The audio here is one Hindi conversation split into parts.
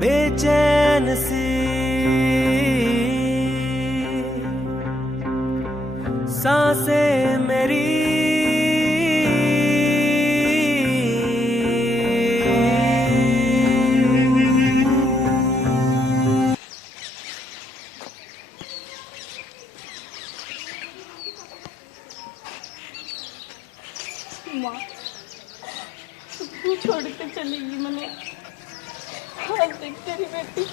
बेचैन सी सांसें मेरी माँ तू छोड़ के चलेगी मैंने आज देख तेरी बेटी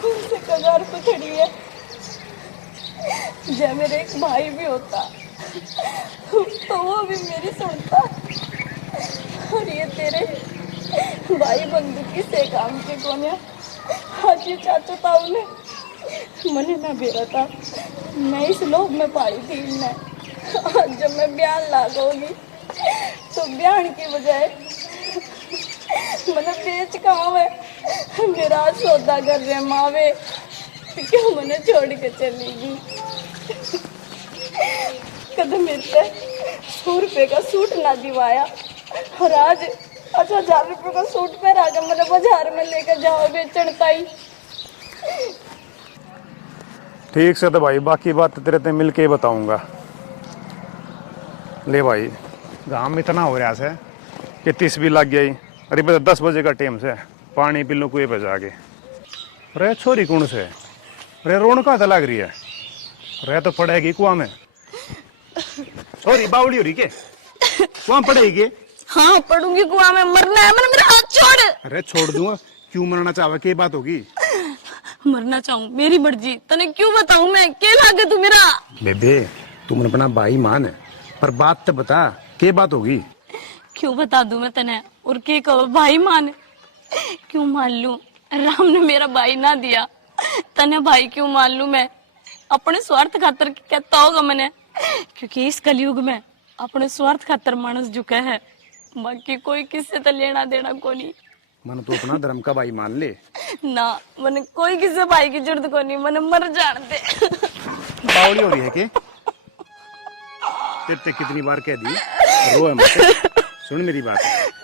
खून से कगार पे खड़ी है। जब मेरा एक भाई भी होता तो वो भी मेरी सुनता, और ये तेरे भाई बंदूकी से काम के कोने आज ये चाचा ताऊ ने मने ना बेरा था। मैं इस लोभ में पाई थी इनने। आज जब मैं बयान लागोगी तो बयान की बजाय मैंने बेच कहाँ है मेरा सौदा कर रहे मावे क्यों मैंने छोड़ के चलेगी। कदम मिलते 100 रुपये का सूट ना दिवाया और आज 1000 रुपये का सूट पहरा कर मैंने बाजार में लेकर जाओ बेचन ताई। ठीक से तो भाई बाकी बात तेरे ते मिल के ही बताऊंगा। ले भाई घाम इतना हो रहा है कि 30 भी लग गई। अरे बता 10 बजे का टाइम से पानी पी लो कुएं पे जाके। रे छोरी कौन से रे रोन कहाँ से लग रही है? रे तो पड़ेगी कुआं में। छोरी बावड़ी हो रही के कुआं पड़ेगी? हाँ पढ़ूंगी कुआं में। मरना है मैंने, मेरा हाथ छोड़। अरे छोड़ दूंगा। क्यों मरना चाहे क्या बात होगी? मरना चाहूँ मेरी मर्जी, तने क्यों बताऊं मैं? क्या लागे तू मेरा? बेबे तुम अपना भाई मान है पर बात तो बता क्या बात होगी? क्यों बता दूं मैं तने और के कहो भाई मान? क्यों मान लूं? राम ने मेरा भाई ना दिया तने भाई क्यों मान लूं मैं? अपने स्वार्थ खातर कहता होगा मैंने, क्योंकि इस कलयुग में अपने स्वार्थ खातर मानस झुका है, बाकी कोई किससे तो लेना देना को नहीं। मन तो अपना धर्म का भाई मान ले ना मैंने कोई किसी भाई की जरूरत को नहीं, मैंने मर जान दे। बावड़ी हो रही है के? तेरे कितनी बार कह दी रो है मत। सुन मेरी बात,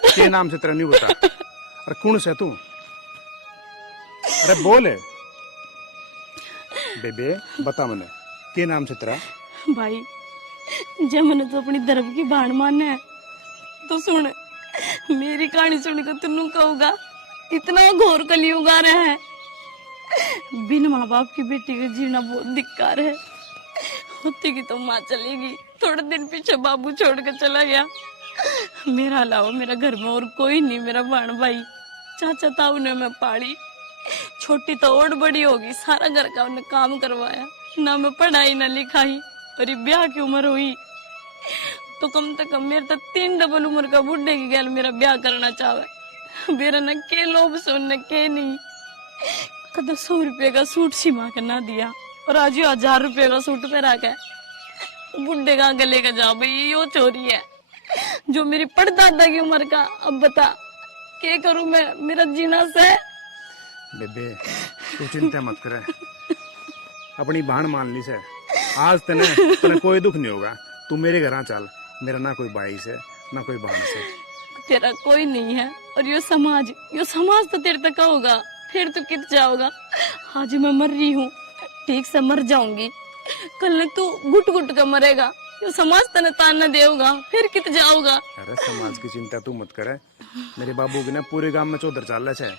के नाम से तेरा नहीं बता। अरे कौन से तू? अरे बोल बेबे बता मने के नाम से तेरा? भाई जब मैंने तो अपनी धर्म की भाण माने है तो सुन मेरी कहानी सुनकर तुम कहूगा इतना घोर कलयुग आ रहा है। बिन माँ बाप की बेटी का जीना बहुत धिक्कार है। होती की तो माँ चलेगी, थोड़े दिन पीछे बाबू छोड़ के चला गया। मेरा अलावा मेरा घर में और कोई नहीं। मेरा भाण भाई चाचा ताऊ ने मैं पाली, छोटी तो और बड़ी होगी, सारा घर का उन्हें काम करवाया, ना मैं पढ़ाई ना लिखाई। और ये ब्याह की उम्र हुई तो कम से कम मेरे तो 3 डबल उम्र का बुढ़े की गैल मेरा ब्याह करना चाहे। मेरा न के लोभ सुनने के नहीं। कदम 100 रुपये का सूट सिमा के ना दिया और आज ये 1000 रुपये का सूट पे रखा बुढ़े का आगे लेकर जाओ भाई। यो चोरी है जो मेरी परदादा की उम्र का। अब बता क्या करूं मैं? मेरा जीना से। बेबे तू चिंता मत करे, अपनी बहन मान ली से आज तने कोई दुख नहीं होगा। तू मेरे घर आ चल, मेरा ना कोई भाई से ना कोई बहन से। तेरा कोई नहीं है और यो समाज तो तेरे तक होगा, फिर तू कित जाओगा? आज मैं मर रही हूँ, ठीक से मर जाऊंगी, कल तू घुट घुट कर मरेगा। यो समाज तने ताना देगा, फिर कित जाओगा? अरे समाज की चिंता तू मत करे। मेरे बाबू की ना पूरे गांव में चौधर चाल रहा है,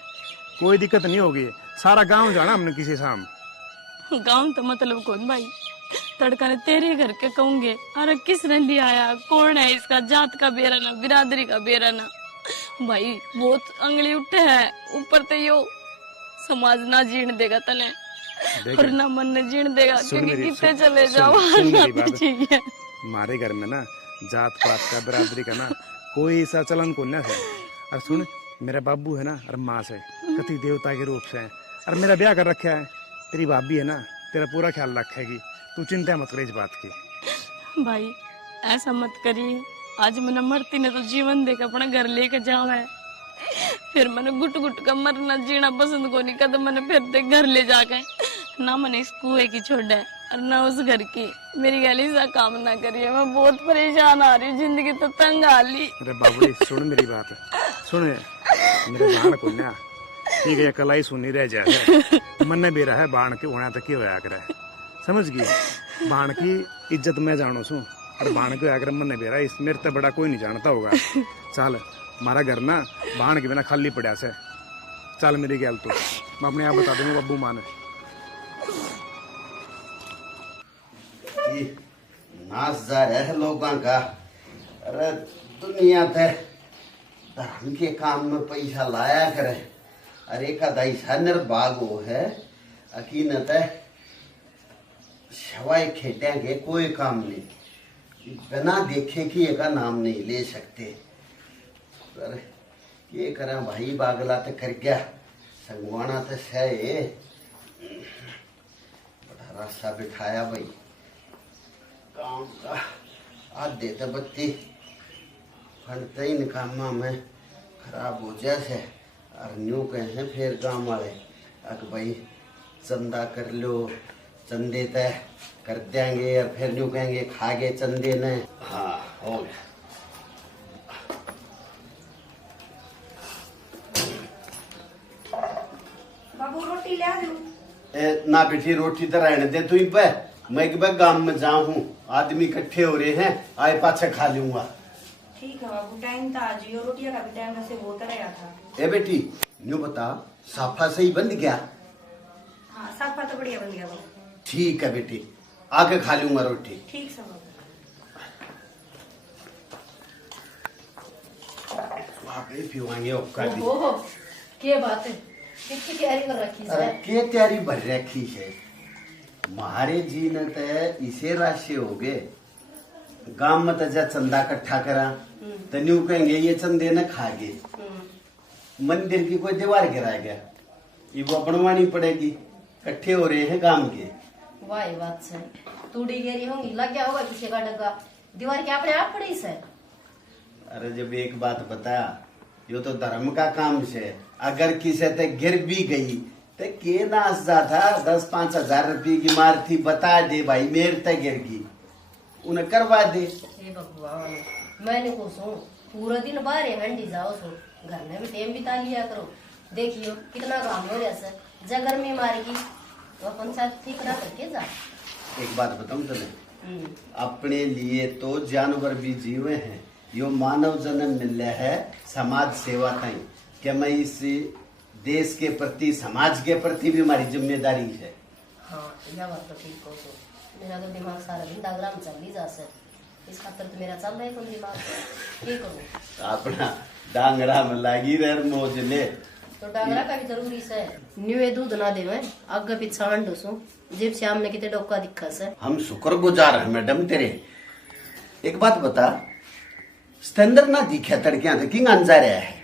कोई दिक्कत नहीं होगी। सारा गांव जाना हमने किसी शाम। गांव तो मतलब कौन भाई? तड़का ने तेरे घर के कहूंगे अरे किसने लिया आया, कौन है इसका, जात का बेराना, बिरादरी का बेराना। भाई बहुत अंगली उठे है ऊपर तो यो समाज ना जीण देगा तने और ना मन ने जीण देगा, क्योंकि कितने चले जाओ ठीक है। हमारे घर में ना जात पात का बिरादरी का ना कोई ऐसा चलन को न है। और सुन मेरा बाबू है ना और माँ से कति देवता के रूप से है और मेरा ब्याह कर रखा है। तेरी भाभी है ना तेरा पूरा ख्याल रखेगी, तू चिंता मत कर इस बात की। भाई ऐसा मत करिए, आज मैंने मरती ने तो जीवन देकर अपना घर लेकर जावा है, फिर मैंने गुट गुट का मरना जीना पसंद को नहीं कर। मैंने फिर दे घर ले जाके ना मैंने इस कुएं की छोड़ा है और ना उस घर की। मेरी गली सा काम ना करिए, मैं बहुत परेशान आ रही हूँ, जिंदगी तो तंग आ ली। अरे बाबू सुन मेरी बात, सुन मेरे भाण को ना ठीक है कलाई सुनी रह जाए मन ने भी रहा है बाण के होना तक ही होया करे समझ गई बाण की इज्जत मैं जानो छू और बाण के आकर मन ने भी रहा इस मेरे तो बड़ा कोई नहीं जानता होगा चल हमारा घर ना बाण के बिना खाली पड़ा से चल मेरी गैल तू मैं अपने आप बता दूंगा अब्बू माने नाच जा रहा है लोगों का। अरे दुनिया ते धर्म के काम में पैसा लाया करे। अरे का दाइसा निर्भाग हो है अकीनत है शवाई खेटेंगे कोई काम नहीं बिना देखे कि एक नाम नहीं ले सकते। अरे ये करा भाई बागला तो कर गया संगवाना तो है बड़ा रास्ता बिठाया भाई गाँव का आज देते बत्ती फंडते इन कामा में खराब हो जैसे और न्यू कहें फिर गाँव वाले अक भाई चंदा कर लो चंदे तय कर देंगे और फिर न्यू कहेंगे खा गए चंदे ने। हाँ हो गया बाबू रोटी ले आ दूं। ना बेटी रोटी तो रहने दे तू पे मैं कि गांव में जाऊं आदमी इकट्ठे हो रहे हैं आए पाछे खा लूंगा। ठीक है बाबू टाइम था आज और रोटियां का भी टाइम वैसे बहुत रहेगा था। ए बेटी न्यू बता साफा सही बंद गया। हाँ साफा तो बढ़िया बन गया बाबू। ठीक है बेटी आके खा लूंगा रोटी। ठीक है बाबू। वाकई पीवाएंगे ओका दी। ओहो क्या बात है कितनी तैयारी कर रखी अरे है के तैयारी भर रखी है महारे जी ने तो इसे राशि हो गए गांव में तो जा चंदा इकट्ठा करा तो न्यू कहेंगे ये चंदे न खा गए मंदिर की कोई दीवार गिरा गया ये वो बनवानी पड़ेगी इकट्ठे हो रहे हैं गांव के। वाह बात से तूड़ी गेरी होंगी लग गया होगा किसी का डगा दीवार के अपने आप पड़ी से। अरे जब एक बात बता यो तो धर्म का काम से अगर किसी ते गिर भी गई तो के नाच जाता 10-5 हजार रुपये की मार थी बता दे भाई मेरे ते गिर गई उन्हें करवा दे। हे भगवान मैंने को सो पूरा दिन बाहर हंडी जाओ सो घर में भी टाइम बिता लिया करो देखियो कितना काम हो रहा सर जब गर्मी मारेगी तो अपन साथ ठीक ना करके जा। एक बात बताऊं तुम्हें अपने लिए तो जानवर भी जीवे हैं यो मानव जन्म मिला है समाज सेवा ताई कि मैं इस देश के प्रति समाज के प्रति भी हमारी जिम्मेदारी है। हाँ यह बात तो ठीक हो तो मेरा तो दिमाग सारा दिन दागराम चल ही जा सर इस खातर तो मेरा चल रहा है दिमाग क्या करूँ अपना डांगरा में लागी रह मौज ले तो डांगरा का भी जरूरी से न्यू दूध ना दे मैं आगे पीछे अंडो सो जीप श्याम ने कितने डोका दिखा से। हम शुक्रगुजार हैं मैडम तेरे। एक बात बता स्टैंडर्ड ना दिखे तड़कियां थे किंग अंजा रहा है।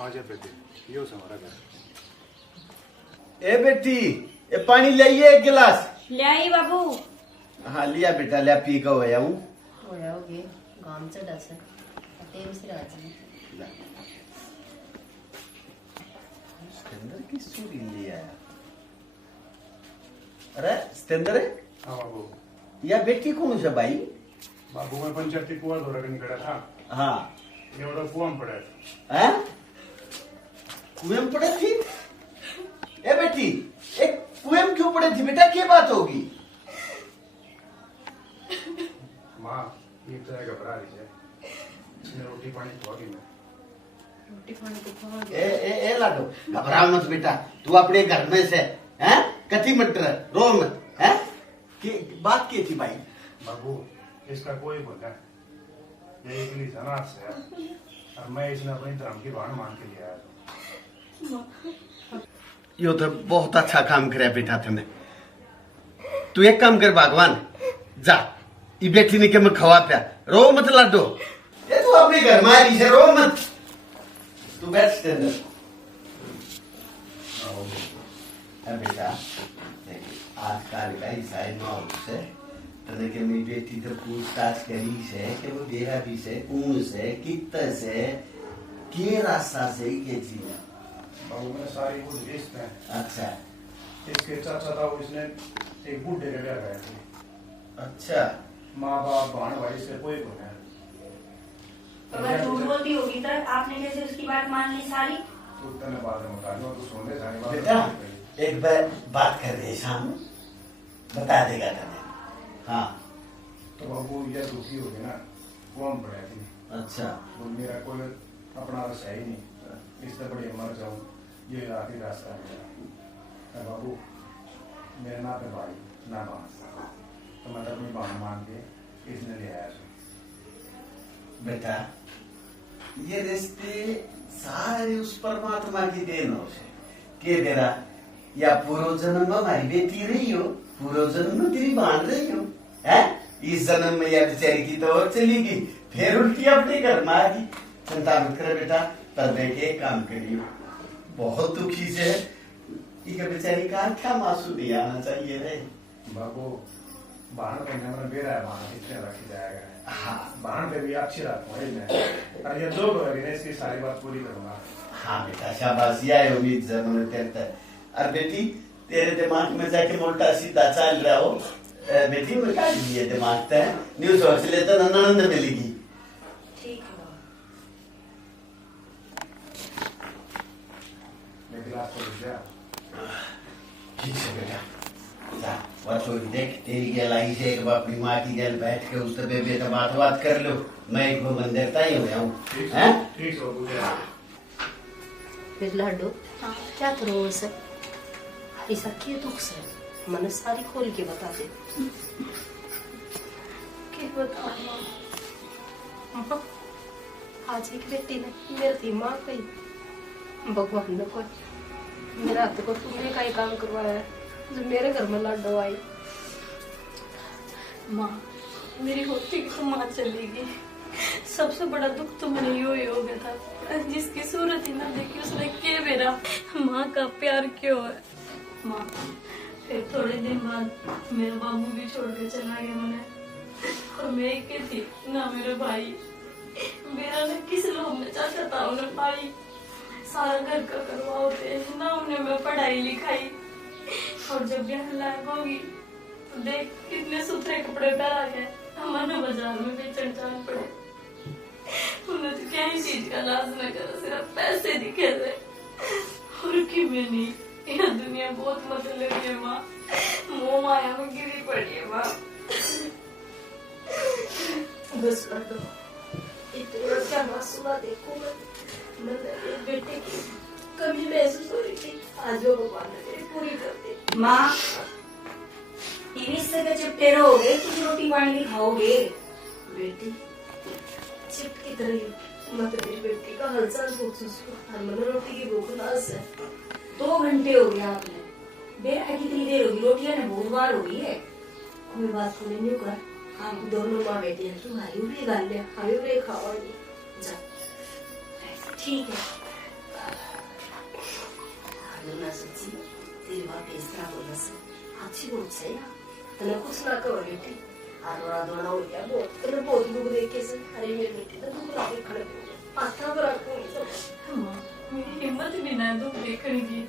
आजा बेटी यो हमारा घर। ए बेटी ये पानी लाइए एक गिलास। ले आई बाबू। हाँ लिया बेटा लिया पी का होया हूँ होगे गांव से डस है तेल से राजी स्टैंडर्ड की सूरी ले आया। अरे स्टैंडर्ड है हाँ बाबू या बेटी कौन से भाई। बाबू मैं पंचायती कुआ दो रगन करा था हाँ ये बड़ा कुआ में पड़ा था। हैं कुएं में पड़े थी। ए बेटी एक कुएं में क्यों पड़े थी बेटा क्या बात होगी। माँ ये तो है घबरा रही है इसने रोटी पानी खुआ मैं रोटी पानी तो खा ए लाडो घबरा मत बेटा तू अपने घर में से हैं कथी मत रो मत हैं की बात की थी भाई। बाबू इसका कोई बोला ये एक लिए जनात से है और मैं इसने अपनी धर्म की बाण मान के लिया है। यो तो बहुत अच्छा काम करे बेटा तुमने। तू एक काम कर भगवान जा ये बेटी ने के मैं खवा पिया रो मत लाडो ये तू अपने घर में आई से रो मत तू बैठ स्टैंड बेटा आजकल का ईसाई माहौल से तने के मेरी बेटी तो पूछताछ करी से कि वो देहा भी से कौन से कितना से के रास्ता से के जीना। बाबू मैंने सारी कुछ लिस्ट है। अच्छा इसके चाचा था वो इसने एक बूढ़े के ब्याह कराया थे। अच्छा माँ बाप बहन भाई से कोई को है। तो मैं झूठ बोलती होगी तो आपने कैसे उसकी बात मान ली सारी? तू तने बाद में बता दो, तू सुन ले सारी बात। बेटा एक बार बात कर रहे शाम बता देगा तने। हाँ तो बाबू ये दुखी हो गई ना, कौन पड़ा थी? अच्छा वो मेरा कोई अपना रस है ही नहीं, इससे बड़ी मर जाऊं, ये आखिरी रास्ता है बाबू। मेरे ना पे भाई ना बहन, तो मैं अपनी बहन मान के इसने ले आया। बेटा ये रिश्ते सारे उस परमात्मा की देन हो से के तेरा या पूर्व जन्म में हमारी बेटी रही हो, पूर्व जन्म में तेरी बहन रही हो, है इस जन्म में या बेचारी की तो और चली गई, फिर उल्टी अपने घर में आ गई। चिंता मत कर बेटा, पर देखे काम करियो, बहुत दुखी से ये बेचारी का क्या मासूम नहीं आना चाहिए रे बाबू। बहन को नंबर बेरा है, वहां कितने रखी जाएगा। हाँ बहन पे भी अच्छी रात है मैं, और ये दो महीने इसकी सारी बात पूरी करूंगा। हाँ बेटा शाबाशी आए उम्मीद जरूर करता है। और बेटी तेरे दिमाग में जाके उल्टा सीधा चल रहा हो, बेटी में काट दिए दिमाग तय न्यू सोच ले तो आनंद मिलेगी। ठीक है मैं गिलास तो दिया। ठीक है बेटा जा वो देख तेरी गलाई से एक बार अपनी माँ की गल बैठ के उससे बेबे से बात कर लो, मैं एक मंदिर तय हो जाऊँ। ठीक हो गया। फिर लाडो क्या करो उसे, ऐसा क्यों दुख से मन सारी खोल के बता दे। क्या बताऊं माँ? आज एक बेटी ने मेरे दिमाग गई, भगवान ने कोई मेरा हाथ को तुमने का ही काम करवाया है जो मेरे घर में लाडो आई। माँ मेरी होती की तो माँ चली गई, सबसे बड़ा दुख तो मैंने यो ही हो गया था, जिसकी सूरत ही ना देखी उसने के मेरा माँ का प्यार क्यों है। माँ फिर थोड़े दिन बाद मेरा बाबू भी छोड़ के चला गया मैंने, और मैं एक थी ना मेरे भाई, मेरा ना किस लोग में चाचा था उन्हें भाई, सारा घर का करवाते ना उन्हें मैं पढ़ाई लिखाई, और जब ब्याह लायक होगी तो देख कितने सुथरे कपड़े पहना के हमारे बाजार में बेचन चाल पड़े। उन्हें तो क्या ही चीज का लाज न करो, सिर्फ पैसे दिखे थे और कि मैं नहीं। यह दुनिया बहुत मतलबी है माँ, मोह माया में गिरी पड़ी है माँ। बस लाडो इतना क्या मासूमा देखो मैं बेटे की कमी महसूस हो रही थी, आज वो भगवान ने मेरी पूरी कर दी। माँ टीवी से तो चिपटे रहोगे, कुछ रोटी पानी भी खाओगे। बेटी चिपकी तरह मत मेरी बेटी का हालचाल पूछो, मैंने रोटी की भूख नाश है। 2 घंटे हो गया आपने, बेटा कितनी देर होगी, रोटियां ने बहुत बार होगी है। कोई बात को नहीं कर, हम दोनों माँ बेटी हैं, तुम्हारी भी गाल लिया हमें भी खाओगी जा। ठीक है ना सच्ची तेरी बात इस तरह बोलने से अच्छी बहुत से यार, तने कुछ ना करो बेटी, आरोड़ा दोड़ा हो गया बहुत, तने बहुत दुख देखे से। अरे मेरी बेटी तो दुख लाके खड़े हो आस्था पर रखूंगी तो माँ मेरी हिम्मत भी ना है दुख देखने की,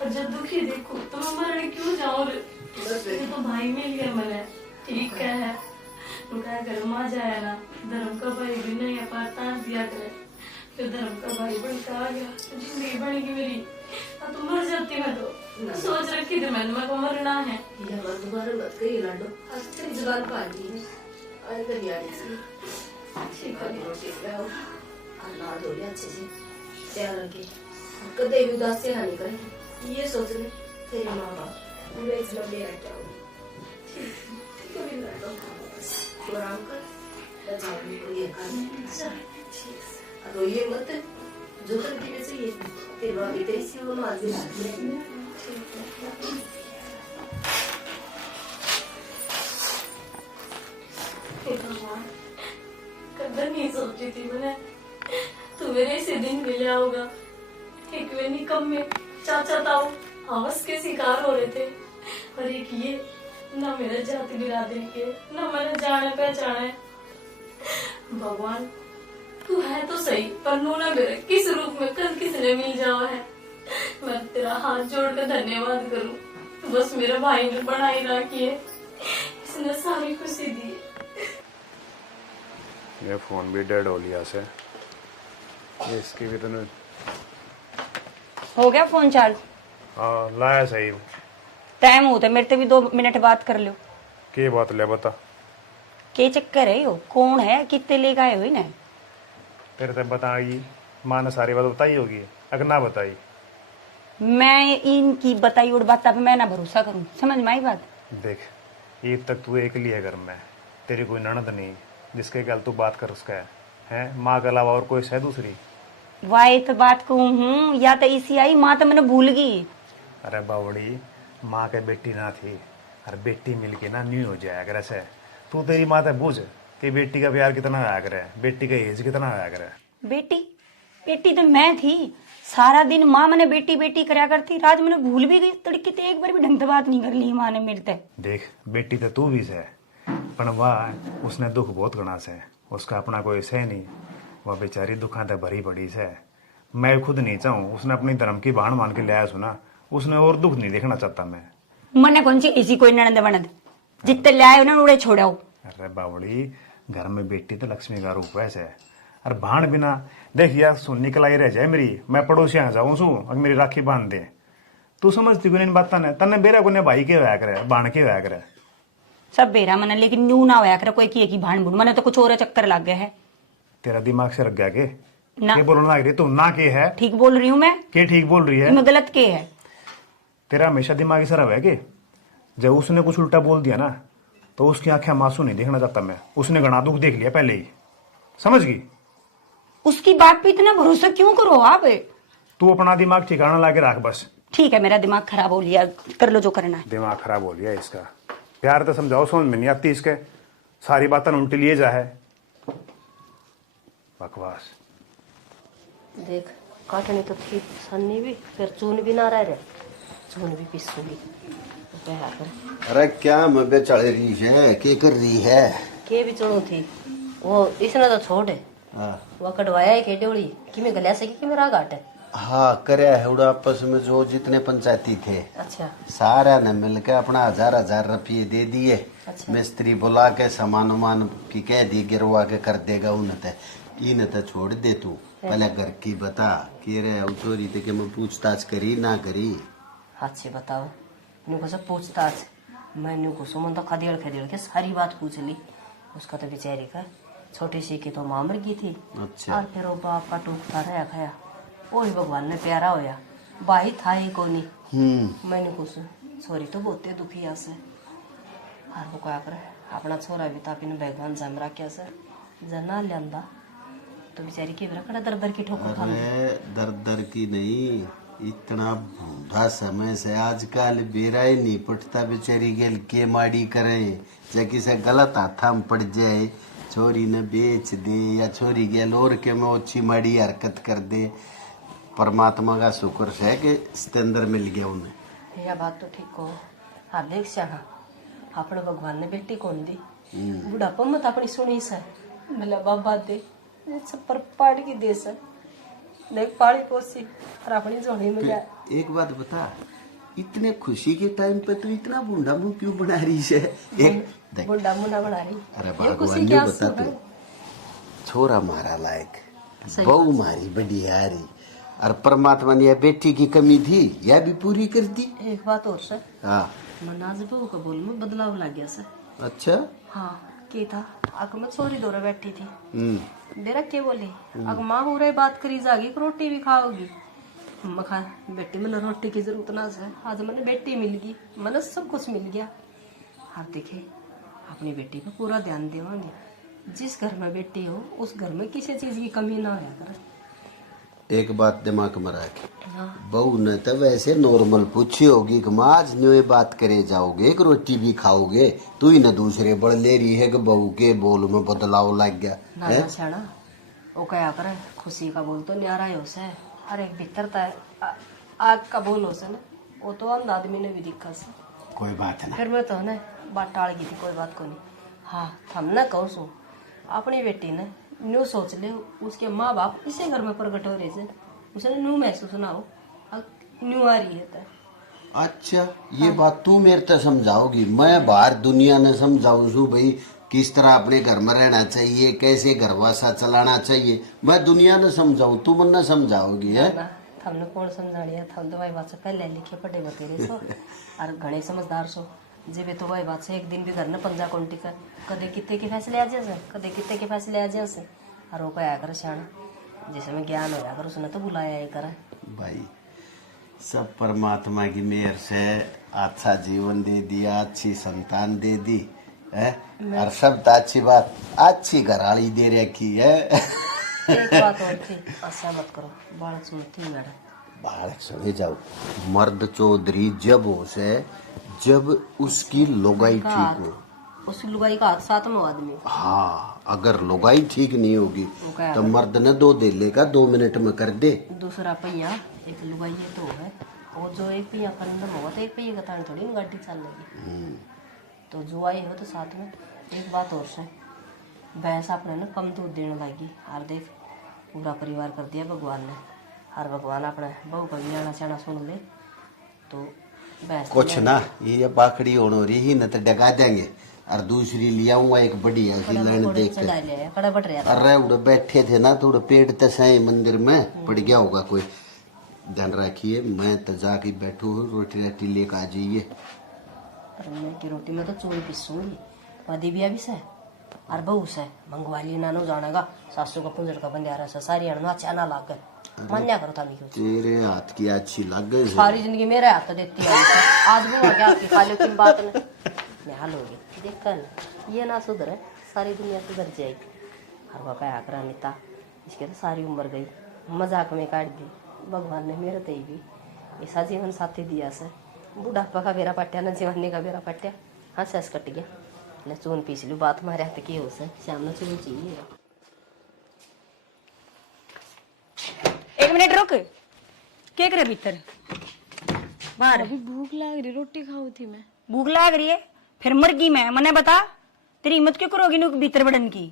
और जब दुखी देखो तो मैं मरने क्यों जाऊँ रे? ये तो भाई मिल गया मैंने, ठीक है उनका घर में आ जाए ना, धर्म का भाई भी नहीं है पाता दिया करे, फिर धर्म का भाई बनकर आ गया, जिंदगी बनेगी मेरी। अब तो मर जाती मैं तो सोच रखी थी मैंने, मेरे को मरना है। ये बात दोबारा मत करिए लाडो, आज तेरी जुबान पर गई है, आज कर यार इसलिए ठीक है रोटी खाओ और ना धो ले अच्छे से तैयार रखे, कदे भी उदास से हानि करें ये सोच ले तेरे माँ बाप पूरे इसमें ले आके आओगे। ठीक है लाडो तो आराम कर, बचाने को ये कर और ये मत जो कर के चाहिए तेरे बाप तेरी सेवा में हाजिर है। कदर नहीं सोची थी मैंने तू मेरे ऐसे दिन मिले होगा। एक वे निकम्मे चाचा ताऊ हवस के शिकार हो रहे थे, और एक ये ना मेरे जाति बिरादरी के ना मैंने जाने पहचाने। भगवान तू है तो सही, पर नू ना मेरे किस रूप में कल किसने मिल जावा है। मैं तेरा हाथ जोड़कर धन्यवाद करूं, बस मेरे भाई ने बनाई रखी है, इसने सारी खुशी दी। ये फोन भी डेड हो लिया से, ये इसकी भी तो हो गया फोन चार्ज? हाँ लाया सही। टाइम होता मेरे से भी 2 मिनट बात कर लो। के बात ले बता, के चक्कर है यो? कौन है, कितने लेके आए हो इन्हें? तेरे से बताई माँ ने सारी बात बताई होगी, अगर ना बताई मैं इनकी बताई और बात पे मैं ना भरोसा करूं, समझ में आई बात? देख ईद तक तू अकेली है घर में, तेरी कोई ननद नहीं जिसके गल तू बात कर उसका है माँ के अलावा और कोई है दूसरी? वाई तो बात कहूँ हूँ या तो इसी आई, माँ तो मैंने भूल गई। अरे बावड़ी, माँ के बेटी ना थी, अरे बेटी मिलके ना न्यू हो जाया अगर ऐसे। तू तेरी माँ तो बूझ कि बेटी का प्यार कितना आया करे, बेटी का एज कितना आया करे। बेटी तो मैं थी, सारा दिन माँ मैंने बेटी बेटी कराया करती, राज मैंने भूल भी गई तड़की तो एक बार भी ढंग से बात नहीं कर ली माँ ने मेरे से। देख बेटी तो तू भी है, पर वाह उसने दुख बहुत गणा से, उसका अपना कोई है नहीं, वह बेचारी दुखा तो भरी पड़ी से। मैं खुद नहीं चाहूँ, उसने अपनी धर्म की बाण मान के लाया सुना, उसने और दुख नहीं देखना चाहता मैं। मने कौन सी ऐसी कोई ननद वनद जितने ले आए उन्हें उड़े छोड़ाओ। अरे बावड़ी, घर में बेटी तो लक्ष्मी का रूप वैसे, अरे भाण बिना देख यार सुन निकल आई रह जाए मेरी, मैं पड़ोसी आ जाऊं सू अगर मेरी राखी बांध दे। तू समझती को इन बात ने तन्ने बेरा को ने भाई के होया करे, बाण के होया करे। सब बेरा मने, लेकिन न्यू ना होया करे कोई की भाण भूण, मने तो कुछ और चक्कर लग गया है। तेरा दिमाग से रख गया के ना के बोलना लग रही तू ना के है? ठीक बोल रही हूँ मैं? के ठीक बोल रही है? मैं गलत के है? तेरा हमेशा दिमाग इस तरह है कि जब उसने कुछ उल्टा बोल दिया ना तो उसकी आंखें मासूम नहीं देखना चाहता मैं, उसने गणा दुख देख लिया पहले ही, समझ गई? उसकी बात पे इतना भरोसा क्यों करो आप? तू अपना दिमाग ठिकाना ला के रख बस। ठीक है, मेरा दिमाग खराब हो लिया, कर लो जो करना है। दिमाग खराब हो गया इसका, प्यार तो समझाओ, समझ में नहीं आती इसके, सारी बातें उल्टी लिए जा है, बकवास। देख काटनी तो थी सन्नी भी, फिर चून भी ना रहे, चून भी पीसूंगी। अरे क्या मबे चढ़ रही है, के कर रही है? के भी चढ़ू थी वो, इसने तो छोड़ है। हाँ वो कटवाया है के डोली कि मैं गलिया से कि मेरा घाट है। हाँ करया है उड़ा आपस में, जो जितने पंचायती थे अच्छा सारा ने मिलकर अपना 1000 रुपये दे दिए। अच्छा। मिस्त्री बुला के सामान वामान की कह दी गिरवा के कर देगा उन्हें, इन तो छोड़ दे तू, पहले घर की बता कि रे उतोरी थे कि मैं पूछताछ करी ना करी? हाथ से बताओ न्यू को सब पूछताछ, मैं न्यू को सुमन तो खदेड़ के सारी बात पूछ ली। उसका तो बेचारी का छोटी सी की तो माँ मर गई थी। अच्छा। और फिर वो बाप का टूकता रहा खाया, वही भगवान ने प्यारा होया, भाई था ही को नहीं। मैंने कुछ छोरी तो बहुत दुखी है से, और वो क्या करे अपना छोरा भी तापी ने भगवान जमरा क्या से जना लिया तो बेचारी की बड़ा दर दर की ठोकर खा। अरे दर दर की नहीं, इतना बूढ़ा समय से आजकल बेरा ही नहीं पटता, बेचारी गेल के माड़ी करे, या किसी गलत हाथा में पड़ जाए, छोरी ने बेच दे या छोरी गेल और के में अच्छी माड़ी हरकत कर दे। परमात्मा का शुक्र है कि स्तेंदर मिल गया उन्हें। यह बात तो ठीक हो। हाँ देख श्यामा, अपने भगवान ने बेटी कौन दी, बुढ़ापा मत अपनी सुनी से भला बाबा दे सब पर पाड़ की दे से देख पाड़ी पोसी और अपनी जोड़ी में जाए। एक बात बता, इतने खुशी के टाइम पे तू इतना बूढ़ा मुंह क्यों बना रही है? एक देख, बुढ़ा मुंह ना बना रही। अरे ये भगवान खुशी ने क्या बता सुना तू, छोरा मारा लायक, सही बहू मारी बढ़िया रही, और परमात्मा ने यह बेटी की कमी थी यह भी पूरी कर दी। एक बात और सर, हाँ मनाज बहू का बोल में बदलाव लग गया सर। अच्छा। हाँ की था अग मैं छोरी दौरा बैठी थी, मेरा क्या बोली अग माँ हो रही बात करी जागी रोटी भी खाओगी। मखा बेटी मैंने रोटी की जरूरत ना है, आज मैंने बेटी मिल गई, मैंने सब कुछ मिल गया। आप देखे अपनी बेटी पे पूरा ध्यान देवांगे, जिस घर में बेटी हो उस घर में किसी चीज की कमी ना होया करे। एक बात दिमाग में रख, बहू ने तो वैसे नॉर्मल पूछी होगी कि माँ आज न्यू बात करे जाओगे एक रोटी भी खाओगे, तू ही न दूसरे बड़ ले रही है कि बहू के बोल में बदलाव लग गया है। ना छाड़ा वो क्या करे, खुशी का बोल तो न्यारा हो से, अरे भीतर आग का बोल हो से ना, वो तो अंध आदमी ने भी दिखा से। कोई बात ना, फिर मैं तो ना बात टाल गई थी, कोई बात को नहीं। हाँ हम ना कहूँ सो अपनी बेटी ने न्यू सोच ले, उसके माँ बाप इसी घर में प्रकट हो रहे थे, उसे न्यू महसूस ना हो न्यू आ रही है तो। अच्छा ये बात तू मेरे तक समझाओगी, मैं बाहर दुनिया ने समझाऊ छू भाई किस तरह अपने घर में रहना चाहिए, कैसे घरवासा चलाना चाहिए। मैं दुनिया ने समझाऊं, तुम न समझाओगी है। हमने कौन समझा लिया था, तो भाई बात से पहले लिखे पढ़े बतेरे सो और घने समझदार सो जे तो भाई बात से एक दिन भी घर ने पंजा कौन टिका कदे कितने के फैसले आ जाए कदे कितने के फैसले आ जाए और वो कहा कर शाना जिसे में ज्ञान हो जाकर उसने तो बुलाया ही करा। भाई सब परमात्मा की मेहर से अच्छा जीवन दे दिया, अच्छी संतान दे दी है और सब तो अच्छी बात अच्छी घराली दे रखी है। एक बात और थी, ऐसा मत करो बालक सुनती मैडम। बालक सुने जाओ, मर्द चौधरी जब हो से जब उसकी लुगाई ठीक हो, उस लुगाई का हाथ साथ में आदमी। हाँ अगर लुगाई ठीक नहीं होगी तो मर्द ने 2 दे लेगा, 2 मिनट में कर दे। दूसरा पहिया एक लुगाई ये तो है और जो एक पहिया कंदम होगा तो एक पहिया का तान थोड़ी गाड़ी चलेगी। तो जो आई हो तो साथ में एक बात और से भैंस अपने ने कम दूध देने लगी और देख पूरा परिवार कर दिया भगवान ने। हर भगवान अपने बहू का भी आना चाहना सुन ले तो भैंस कुछ ना ये बाखड़ी होनो रही ही न तो डगा देंगे और दूसरी लिया हुआ एक बढ़िया सी लाइन देख के। कड़ा बट रहा। अरे उड़े बैठे थे ना थोड़ा पेट तसाए मंदिर में पड़ गया होगा कोई। ध्यान रखिए, मैं तो जाके बैठू हूँ, रोटी रोटी लेकर आ जाइए। पर मैं की रोटी में तो चोरी पीसूंगी पदी भी अभी से और बहू से मंगवा ली ना नो जानेगा सासू का पुंजर का बंदियारा से सारी अड़ना अच्छा ना लाग गए मन्या करो था क्यों तेरे हाथ की अच्छी लग गई सारी जिंदगी मेरे हाथ तो देती है आज वो क्या आपकी खाली की बात ने निहाल होगी देख कर ये ना सुधरे सारी दुनिया सुधर जाएगी। हर वो क्या करा नीता इसके तो सारी उम्र गई मजाक में काट दी भगवान ने मेरे ते भी ऐसा जीवन साथी दिया से बुढ़ापा का बेरा पट्या ना जवानी का बेरा पट्या हाँ सस कट गया ले चून पीस लू बात मारे हाथ की हो से शाम ने चून चाहिए। एक मिनट रुक क्या करे भीतर बाहर अभी भूख लग रही रोटी खाऊ थी मैं। भूख लाग रही है फिर मर गई मैं मने बता तेरी हिम्मत क्यों करोगी नु भीतर बड़न की।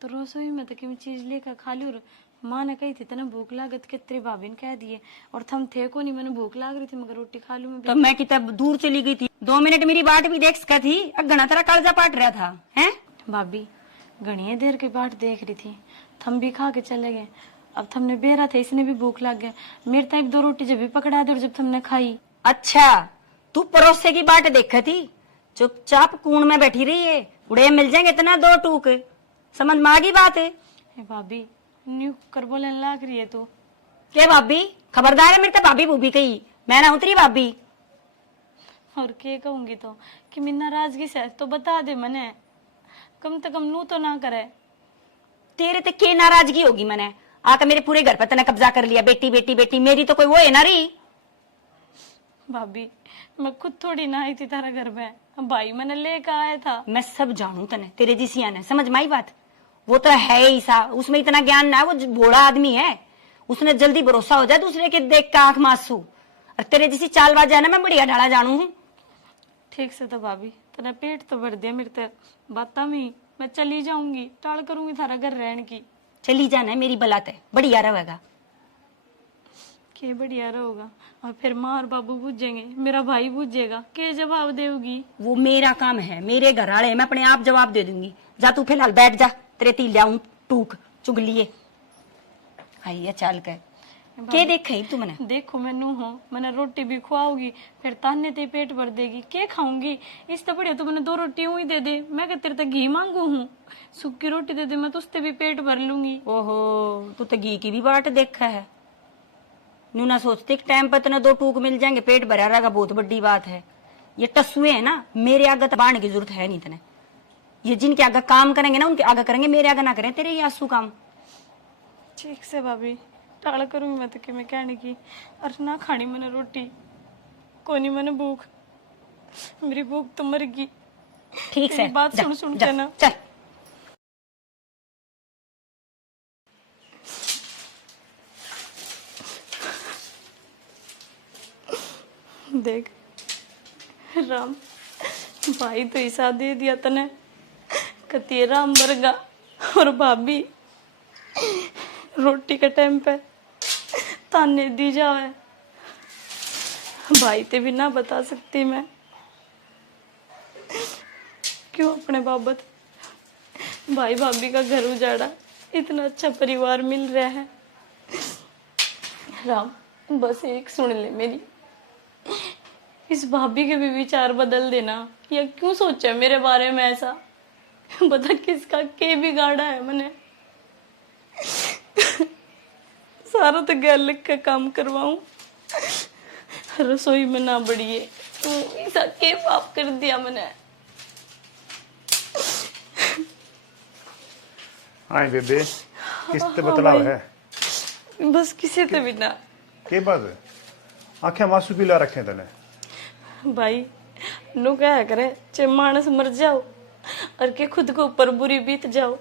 तो रसोई में तो कि चीज लेकर खा लू माँ ने कही थी तना भूख लागत के तेरे भाभी ने कह दिए और थम थे को नहीं मैंने भूख लाग रही थी मगर रोटी खा लू मैं। तो मैं कितना दूर चली गई थी 2 मिनट मेरी बाट भी देख सका थी घना तेरा कालजा पाट रहा था हैं। भाभी घनी देर के बाट देख रही थी थम भी खा के चले गए अब थमने बेरा थे इसने भी भूख लग गया मेरे तक 2 रोटी जब भी पकड़ा दे और जब तुमने खाई। अच्छा तू पड़ोसे की बाट देखा थी चुपचाप कूण में बैठी रही है उड़े मिल जाएंगे इतना 2 टूक समझ में आ गई बात है। भाभी न्यू कर बोले लाग रही है तो क्या भाभी खबरदार है मेरे तो भाभी भूभी कही मैं ना उतरी भाभी और के कहूंगी तो कि मेरी नाराजगी से तो बता दे मने कम से कम नू तो ना करे। तेरे ते के नाराजगी होगी मैंने आकर मेरे पूरे घर पर तने कब्जा कर लिया बेटी बेटी बेटी मेरी तो कोई वो है ना रही। भाभी मैं खुद थोड़ी ना आई थी तारा घर में भाई मैंने लेकर आया था। मैं सब जानू तने तेरे जैसी है समझ में आई बात वो तो है ही सा उसमें इतना ज्ञान ना वो भोला आदमी है उसने जल्दी भरोसा हो जाए दूसरे के देख का आंख मासू और तेरे जैसी चालबाज है ना मैं बढ़िया डाला जानू हूँ। ठीक से तो भाभी तेरा पेट तो भर दिया मेरे ते बाता में मैं चली जाऊंगी टाल करूंगी थारा घर रहने की। चली जाना है मेरी बलात है बढ़िया रहेगा के बढ़िया रहोगा और फिर माँ और बाबू बुझेंगे मेरा भाई बुझेगा के जवाब देगी। वो मेरा काम है मेरे घर आले मैं अपने आप जवाब दे दूंगी जा तू फिलहाल बैठ जा तेरे ती लाऊं टूक चुगलिए आइए चल के देख तू मैंने देखो मैनू हो मैंने रोटी भी खुआओगी फिर ताने ते पेट भर देगी के खाऊंगी इस तो बढ़िया तो मैंने 2 रोटी ही दे दे मैं क्या तेरे तक घी मांगू हूँ सूखी रोटी दे दे मैं तो उससे भी पेट भर लूंगी। ओहो तू तो घी की भी बाट देखा है नू ना सोचते टाइम पर तना 2 टूक मिल जाएंगे पेट भरा रहेगा बहुत बड़ी बात है। ये टसुए है ना मेरे आगे बाढ़ की जरूरत है नहीं तने ये जिनके आगे काम करेंगे ना उनके आगे करेंगे मेरे आगे ना करें तेरे ये आंसू काम। ठीक से भाभी टाल करूंगी मैं तो कि मैं कहने की और ना खानी मैंने रोटी कोनी मैंने भूख मेरी भूख तो मर गई। ठीक से बात सुन सुन के ना चल देख राम भाई तो ईसा दे दिया तने कती राम बरगा और भाभी रोटी के टाइम पे ताने दी जावे भाई ते भी ना बता सकती मैं क्यों अपने बाबत भाई भाभी का घर उजाड़ा, इतना अच्छा परिवार मिल रहा है। राम, बस एक सुन ले मेरी, इस भाभी के भी विचार बदल देना। या क्यों सोचा मेरे बारे में ऐसा? बता किसका के बिगाड़ा है मैंने? सारा तो घर लिख के काम करवाऊं, रसोई में ना बढ़िए तो ऐसा के पाप कर दिया मैंने। हाँ बेबे, किसते बतलाव है? बस किसी ते भी ना। के बात है? आंखें मासू पिला रखे तने। भाई नु क्या करे, चे मानस मर जाओ और के खुद को ऊपर बुरी बीत जाओ,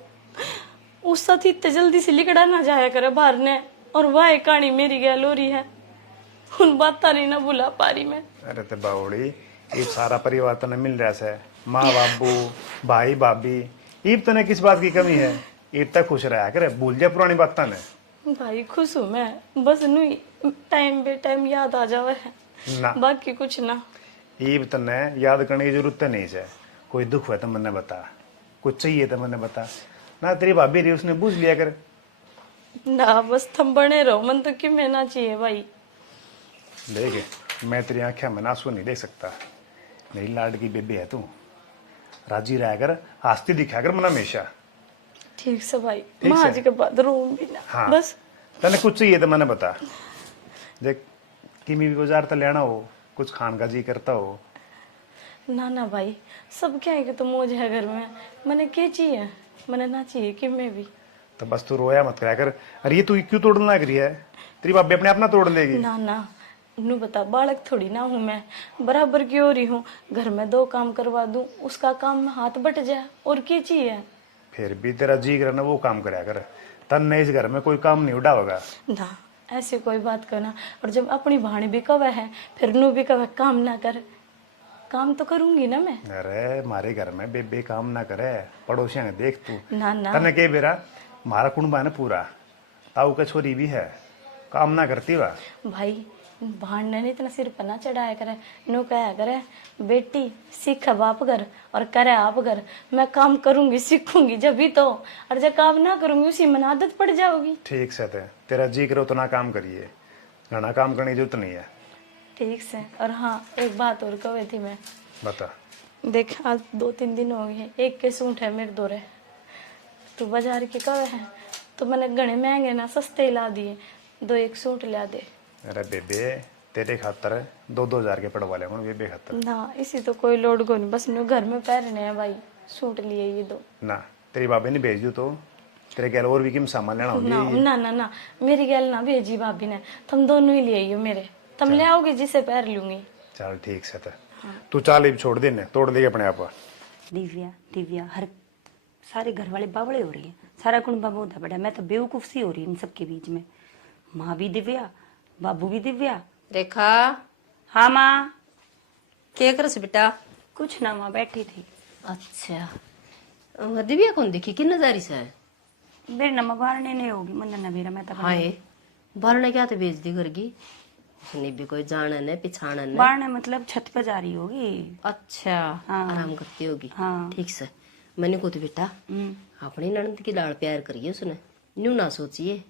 उस साथ इतने जल्दी से लिकड़ा ना जाया करे बाहर ने। और वह कहानी मेरी गैल हो रही है, उन बात नहीं ना भुला पा रही मैं। अरे ते बावड़ी, ये सारा परिवार तने मिल रहा है, माँ बाबू भाई भाभी, ईब तने किस बात की कमी है? ईब तक खुश रहा करे, भूल जा पुरानी बात तने। भाई खुश हूँ मैं, बस नु टाइम बे टाइम याद आ जावे है ना बाकी कुछ ना। ईब तने याद करने की जरूरत नहीं है। कोई दुख है तो मैंने बता, कुछ चाहिए तो मैंने बता ना। तेरी भाभी रही, उसने पूछ लिया कर ना। बस थम बने रहो, मन तो क्यों मैं ना चाहिए भाई। देखे, मैं तेरी आंखें में आंसू नहीं देख सकता। मेरी लाडकी बेबी है तू, राजी रहा कर, हंसती दिखा कर मन हमेशा। ठीक से भाई, ठीक मैं से। आज के बाद रोऊंगी ना। हाँ बस तने कुछ चाहिए तो मैंने बता। देख, किमी भी बाजार तो लेना हो, कुछ खान का जी करता हो। ना ना भाई, सब क्या है कि तो मौज है घर में, मैंने क्या चाहिए? मैंने ना चाहिए कि मैं भी। तो बस तू रोया मत करा कर। अरे ये तू क्यों तोड़ना लग रही है? तेरी भाभी अपने आप ना तोड़ लेगी। ना ना, नू बता, बालक थोड़ी ना हूँ मैं, बराबर की हो रही हूँ। घर में 2 काम करवा दूं, उसका काम में हाथ बट जाए, और क्या चाहिए? फिर भी तेरा जी करना वो काम कराया कर, तन्ने इस घर में कोई काम नहीं उड़ा होगा ना। ऐसे कोई बात करना। और जब अपनी भाणी भी कवे है, फिर नू भी कवे काम ना कर, काम तो करूंगी ना मैं। अरे मारे घर में बेबे काम ना करे, पड़ोसियां ने देख तू। ना ना तने के बेरा मारा कुंबा है पूरा, ताऊ का छोरी भी है, काम ना करती वा। भाई भांडने ने इतना सिर पर ना चढ़ाया करे, नो कहा करे बेटी सीख बाप घर और करे आप घर। मैं काम करूंगी सीखूंगी जब भी तो, और जब काम ना करूंगी उसी में आदत पड़ जाओगी। ठीक से तेरा जी करे उतना काम करिए, घना काम करने की जरूरत नहीं है। ठीक से। और हाँ, एक बात और कही थी मैं। बता। देख, आज 2-3 दिन हो गए, एक के सूट है मेरे दोरे, तो बाजार के कवे हैं तो मैंने घने महंगे ना सस्ते ला दिए, 2-1 सूट ला दे। अरे बेबे, तेरे खातर 2-2 हजार के पड़वा ले बेबे खातर। ना, इसी तो कोई लोड को नहीं, बस न्यू घर में पहनने हैं भाई, सूट लिए ये 2। ना तेरी भाभी ने भेज दू तो तेरे गैल और भी किम सामान लेना होगी। ना ना ना ना, मेरी गैल ना भेजी भाभी ने, तुम दोनों ही ले आइयो मेरे, तुम ले आओगे जिसे पैर लूंगी। चल ठीक से तू चाल छोड़ देने, तोड़ देगी अपने आप। दिव्या दिव्या, हर सारे घर वाले बावड़े हो रही हैं, सारा कुंबा बहुत बड़ा, मैं तो बेवकूफ सी हो रही इन सबके बीच में। माँ भी दिव्या, बाबू भी दिव्या। रेखा, हाँ माँ। क्या करस बेटा? कुछ ना माँ, बैठी थी। अच्छा, दिव्या कौन देखी कि नजारी से है? मेरे न मगवारने नहीं होगी मन न मेरा, मैं तो हाय, बारने क्या तो भेज दी घर की, उसने भी कोई जानन है पिछाणन है। बारने मतलब छत पे जा रही होगी। अच्छा, हाँ। आराम करती होगी। हाँ। ठीक से। मैंने को तो बेटा अपनी ननद की लाड़ प्यार करिए उसने, न्यू ना सोचिए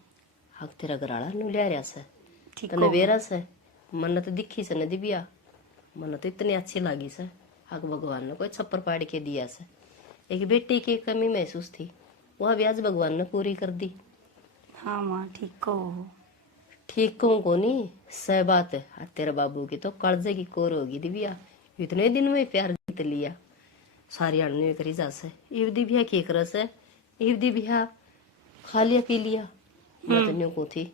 हक तेरा घराड़ा न्यू ले रहा से ठीक तने बेरा से मन तो दिखी से न दिव्या, मन तो इतनी अच्छी लगी से, हक भगवान ने कोई छप्पर पाड़ के दिया से। एक बेटी की कमी महसूस थी, वह भी आज भगवान ने पूरी कर दी। हाँ माँ, ठीक कहो। ठीक कहूँ को नहीं, सह बात है। आज तेरे बाबू की तो कर्जे की कोर होगी दिव्या, इतने दिन में प्यार जीत लिया, सारी अड़ने करी जा से। इव दिव्या की एक रस है, इव दिव्या खा लिया पी लिया। मैं तो न्यू को थी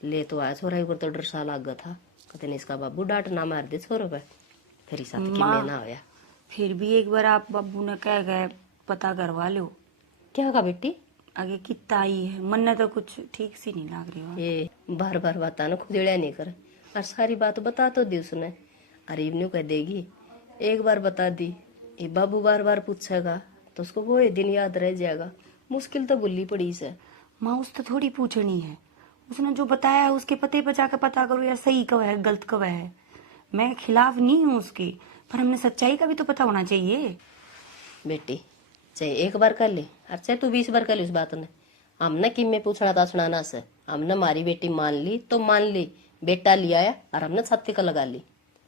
ले तो आया छोरा ऊपर तो डर सा लगा था, कहते नहीं इसका बाबू डांट ना मार दे छोरो पे, फिर साथ की मैं ना होया। फिर भी एक बार आप बाबू ने कह गए पता करवा लो। क्या कहा बेटी? आगे कितना आई है, मन ने तो कुछ ठीक सी नहीं लग रही। ये बार बार बता ना खुदेड़ा नहीं कर, और सारी बात बता तो दी उसने। अरे न्यू कह देगी एक बार बता दी, ये बाबू बार बार पूछेगा तो उसको वो दिन याद रह जाएगा। मुश्किल तो बुल्ली पड़ी से। माँ उस तो थोड़ी पूछनी है, उसने जो बताया है उसके पते पे जाकर पता करो या सही कब है गलत कब है। मैं खिलाफ नहीं हूँ उसके, पर हमें सच्चाई का भी तो पता होना चाहिए। बेटी चाहे एक बार कर ले और चाहे तू 20 बार कर ली उस बात ने। हमने किम में पूछना था सुनाना से, हमने हमारी बेटी मान ली तो मान ली, बेटा लिया आया और हमने छाती का लगा ली,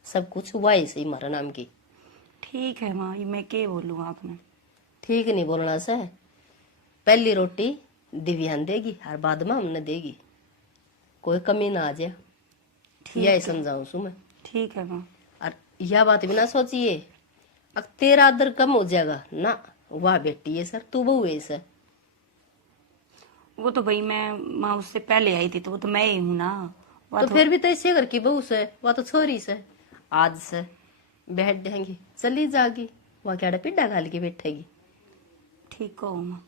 सब कुछ हुआ ऐसे ही हमारा नाम की। ठीक है माँ, ये मैं क्या बोलूँ आपने। ठीक नहीं बोलना से, पहली रोटी दिव्यान देगी और बाद में हमने देगी, कोई कमी ना आ जाए, यही समझाऊं सु मैं। ठीक है माँ। और यह बात भी ना सोचिए अब तेरा आदर कम हो जाएगा ना, वाह बेटी है सर, तू बहू है सर। वो तो भाई मैं माँ उससे पहले आई थी तो वो तो मैं ही हूँ ना। तो फिर भी तो इसे घर की बहू से, वह तो छोरी से, आज से बैठ जाएंगी चली जागी, वह क्या पिड्डा घाल के बैठेगी। ठीक हो माँ।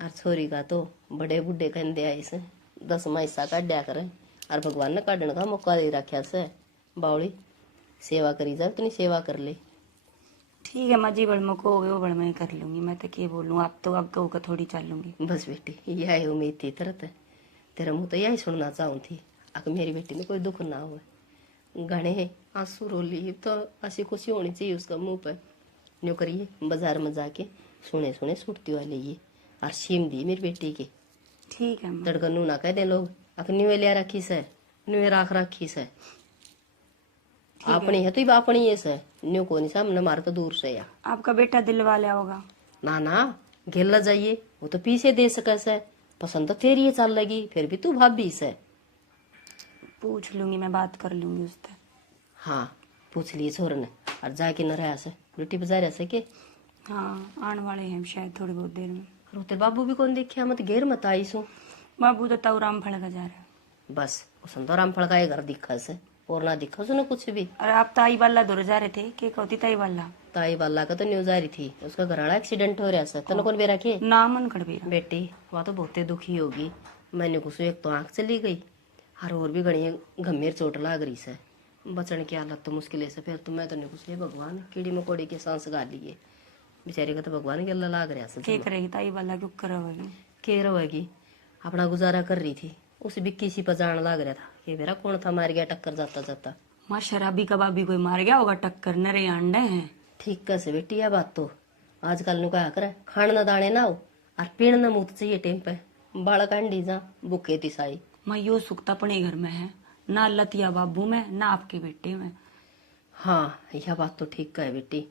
और छोरी का तो बड़े बुढ़े कहते आए से 10वां हिस्सा काटा करे, और भगवान ने काटने का मौका दे रखा से, बावली सेवा करी जा उतनी सेवा कर ले। ठीक है माँ जी, बड़ मको हो गए वो बड़ मैं कर लूंगी, मैं तो क्या बोलूँ, आप तो आगे होकर थोड़ी चलूंगी। बस बेटी यही उम्मीद थी तरत, तेरा मुँह तो यही सुनना चाहूँ थी, अगर मेरी बेटी में कोई दुख ना हो। घने आंसू रो ली तो ऐसी खुशी होनी चाहिए उसका मुंह पर। न्यू करिए बाजार में जाके सुने सुने सुटती वाले ये और सीम दी मेरी बेटी की। ठीक है माँ। तड़का नू ना कह दे लोग अक न्यू लिया रखी से, न्यू राख रखी से, अपनी है तो अपनी ये से, न्यू को नहीं सामने मार तो दूर से या। आपका बेटा दिल वाला होगा। ना ना घेला जाइए, वो तो पीछे दे सके से, पसंद तो तेरी ही चल लगी, फिर भी तू भाभी से। पूछ लूंगी मैं, बात कर लूंगी उससे। हाँ पूछ लिए छोर ने, और जाके न रहा से रोटी बजा रहा से के। हाँ आने वाले हैं शायद थोड़ी बहुत देर में। और तेरे बाबू भी कौन देखिया, मत घेर मत आई सो। बाबू तो ताऊराम फड़का जा रहा है। बस उसन तो राम फड़का घर दिखा से, और ना दिखा सुने कुछ भी। और आप ताई वाला दूर जा रहे थे, क्या कहती ताई वाला? ताई वाला का तो न्यूज आ रही थी, उसका घर वाला एक्सीडेंट हो रहा है, तने कौन बेरा के नामन खड़बेरा बेटी, वह तो बहुत दुखी होगी। मैंने कुछ एक तो आंख चली गई, और भी घड़ी गंभीर चोट लाग रही से, बचने की हालत तो मुश्किल है से। फिर तो मैं तो नहीं कुछ, भगवान कीड़ी मकोड़ी के सांस गा लिए, बेचारे का तो भगवान के अल्लाह लाग रहा से। क्या करेगी ताई वाला, क्यों करोगी? के रहेगी, अपना गुजारा कर रही थी, उस बिक्की सी पजान लाग रहा था कि मेरा कौन था मार गया टक्कर जाता जाता। माँ शराबी कबाबी कोई मार गया होगा टक्कर, नरे अंडे हैं। ठीक कैसे बेटी यह बात तो आजकल नु कहा करे, खान न दाने ना हो और पीण न मुत चाहिए टेम पे, बालक अंडी जा भूखे तिसाई। मैं यो सुखता अपने घर में है ना, लतिया बाबू में ना आपके बेटे में। हाँ यह बात तो ठीक है बेटी,